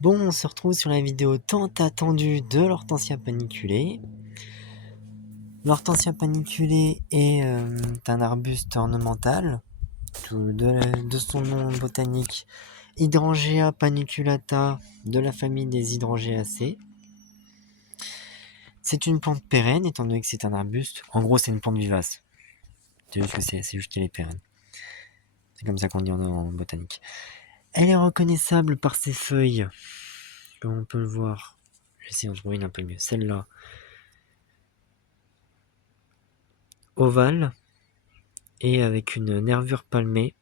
Bon, on se retrouve sur la vidéo tant attendue de l'hortensia paniculée. L'hortensia paniculée est un arbuste ornemental de son nom botanique Hydrangea paniculata de la famille des Hydrangéacées. C'est une plante pérenne étant donné que c'est un arbuste. En gros, c'est une plante vivace. C'est juste qu'elle est pérenne. C'est comme ça qu'on dit en botanique. Elle est reconnaissable par ses feuilles, comme on peut le voir. J'essaie d'en trouver une un peu mieux. Celle-là, ovale et avec une nervure palmée.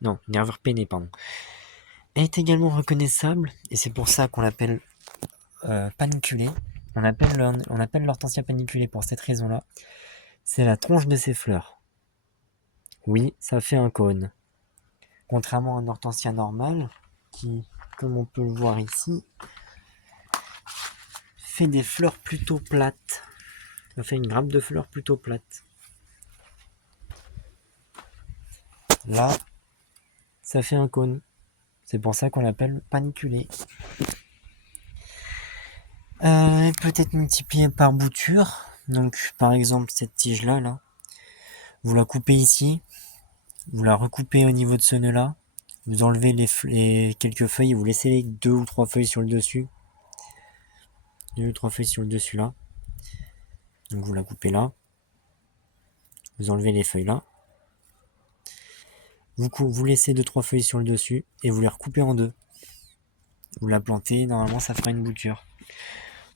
Non, nervure peinée, pardon. Elle est également reconnaissable, et c'est pour ça qu'on l'appelle paniculée. On appelle l'hortensia paniculée pour cette raison-là. C'est la tronche de ses fleurs. Oui, ça fait un cône. Contrairement à un hortensia normal, qui, comme on peut le voir ici, fait des fleurs plutôt plates. Ça fait une grappe de fleurs plutôt plate. Là, ça fait un cône. C'est pour ça qu'on l'appelle paniculée. Elle peut être multipliée par bouture. Donc, par exemple, cette tige-là, là, vous la coupez ici, vous la recoupez au niveau de ce nœud-là, vous enlevez les quelques feuilles et vous laissez les 2 ou 3 feuilles sur le dessus. 2 ou 3 feuilles sur le dessus là. Donc vous la coupez là. Vous enlevez les feuilles là. Vous laissez 2-3 feuilles sur le dessus et vous les recoupez en deux. Vous la plantez, normalement ça fera une bouture.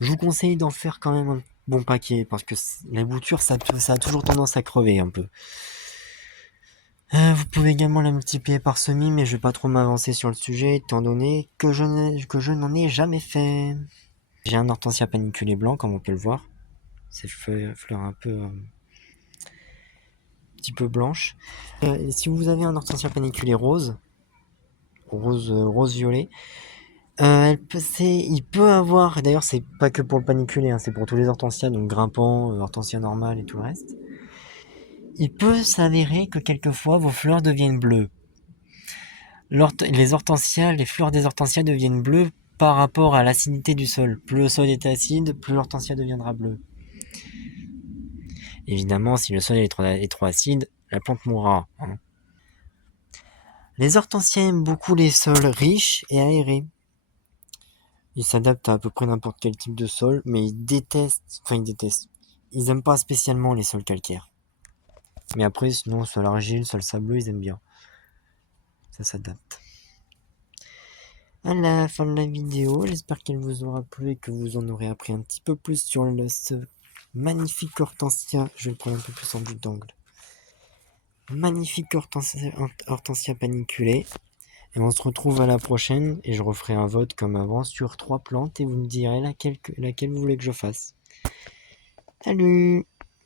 Je vous conseille d'en faire quand même un bon paquet parce que les boutures ça a toujours tendance à crever un peu. Vous pouvez également la multiplier par semis, mais je vais pas trop m'avancer sur le sujet étant donné que je n'en ai jamais fait. J'ai un hortensia paniculé blanc comme on peut le voir. Ces fleurs un peu petit peu blanches. Si vous avez un hortensia paniculé rose violet, il peut avoir, d'ailleurs c'est pas que pour le paniculé, hein, c'est pour tous les hortensias, donc grimpant, hortensia normale et tout le reste. Il peut s'avérer que quelquefois vos fleurs deviennent bleues. Les fleurs des hortensias deviennent bleues par rapport à l'acidité du sol. Plus le sol est acide, plus l'hortensia deviendra bleue. Évidemment, si le sol est trop acide, la plante mourra. Hein. Les hortensias aiment beaucoup les sols riches et aérés. Ils s'adaptent à peu près n'importe quel type de sol, mais ils détestent. Ils aiment pas spécialement les sols calcaires. Mais après, sinon, sol argile, sol sableux, ils aiment bien. Ça s'adapte. À la fin de la vidéo, j'espère qu'elle vous aura plu et que vous en aurez appris un petit peu plus sur ce magnifique hortensia. Je vais le prendre un peu plus en but d'angle. Magnifique hortensia paniculée. Et on se retrouve à la prochaine et je referai un vote comme avant sur 3 plantes et vous me direz laquelle vous voulez que je fasse. Salut!